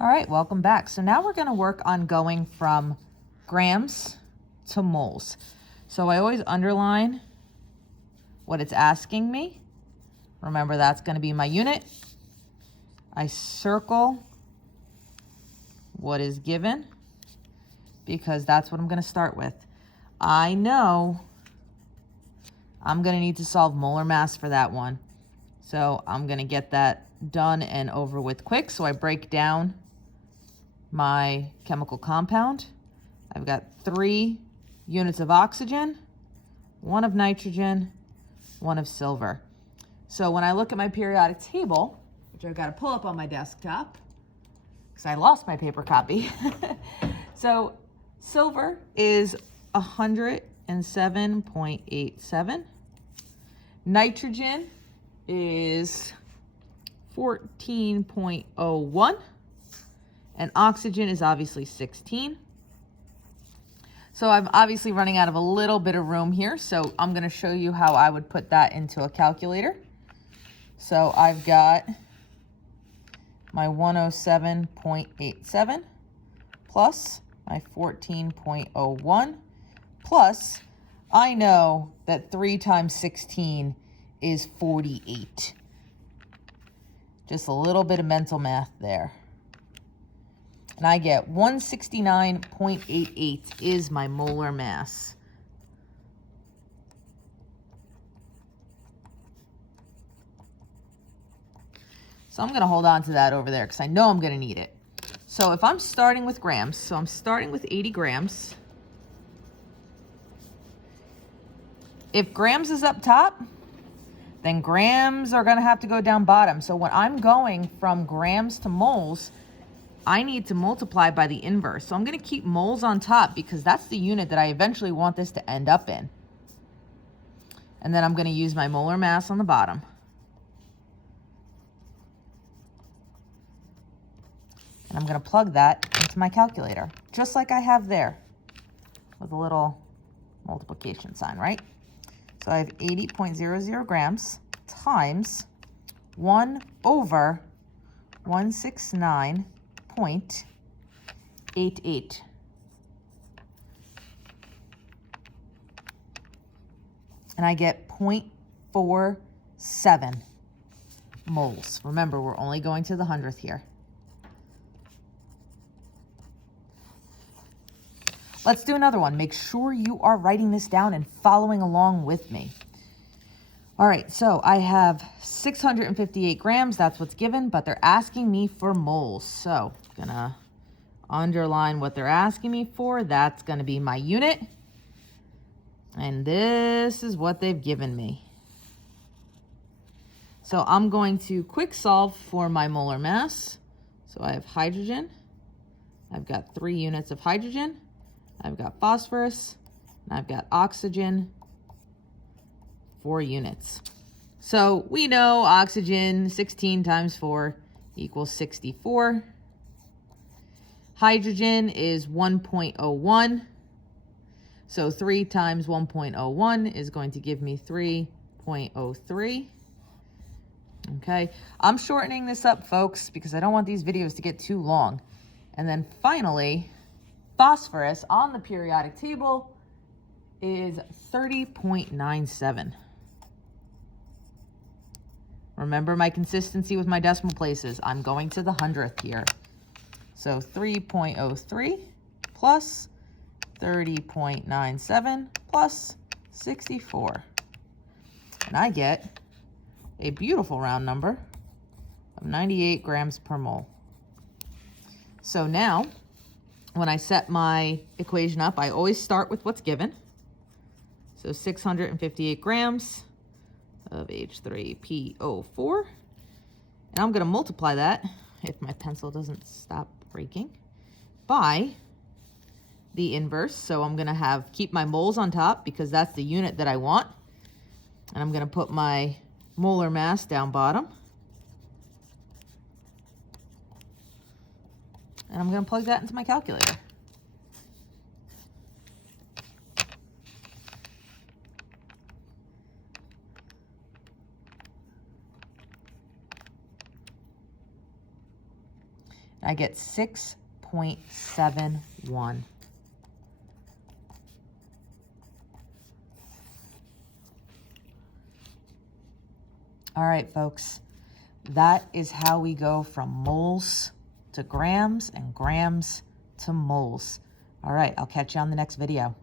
All right, welcome back. So now we're gonna work on going from grams to moles. So I always underline what it's asking me. Remember, that's gonna be my unit. I circle what is given because that's what I'm gonna start with. I know I'm gonna need to solve molar mass for that one. So I'm gonna get that done and over with quick. So I break down my chemical compound. I've got 3 units of oxygen, 1 of nitrogen, 1 of silver. So when I look at my periodic table, which I've got to pull up on my desktop because I lost my paper copy. So silver is 107.87. Nitrogen is 14.01. And oxygen is obviously 16. So I'm obviously running out of a little bit of room here. So I'm going to show you how I would put that into a calculator. So I've got my 107.87 plus my 14.01 plus I know that 3 times 16 is 48. Just a little bit of mental math there. And I get 169.88 is my molar mass. So I'm going to hold on to that over there because I know I'm going to need it. So if I'm starting with grams, so I'm starting with 80 grams. If grams is up top, then grams are going to have to go down bottom. So when I'm going from grams to moles, I need to multiply by the inverse. So I'm going to keep moles on top because that's the unit that I eventually want this to end up in. And then I'm going to use my molar mass on the bottom. And I'm going to plug that into my calculator, just like I have there with a little multiplication sign, right? So I have 80.00 grams times 1 over 169.88. And I get 0.47 moles. Remember, we're only going to the 100th here. Let's do another one. Make sure you are writing this down and following along with me. All right, so I have 658 grams. That's what's given, but they're asking me for moles. So I'm gonna underline what they're asking me for. That's gonna be my unit. And this is what they've given me. So I'm going to quick solve for my molar mass. So I have hydrogen. I've got 3 units of hydrogen. I've got phosphorus, and I've got oxygen, 4 units. So we know oxygen, 16 times 4 equals 64. Hydrogen is 1.01. So 3 times 1.01 is going to give me 3.03. Okay, I'm shortening this up, folks, because I don't want these videos to get too long. And then finally, phosphorus on the periodic table is 30.97. Remember my consistency with my decimal places. I'm going to the 100th here. So 3.03 plus 30.97 plus 64. And I get a beautiful round number of 98 grams per mole. So now, when I set my equation up, I always start with what's given. So 658 grams of H3PO4. And I'm going to multiply that, if my pencil doesn't stop breaking, by the inverse. So I'm going to keep my moles on top because that's the unit that I want. And I'm going to put my molar mass down bottom. And I'm going to plug that into my calculator. I get 6.71. All right, folks, that is how we go from moles to grams and grams to moles. All right, I'll catch you on the next video.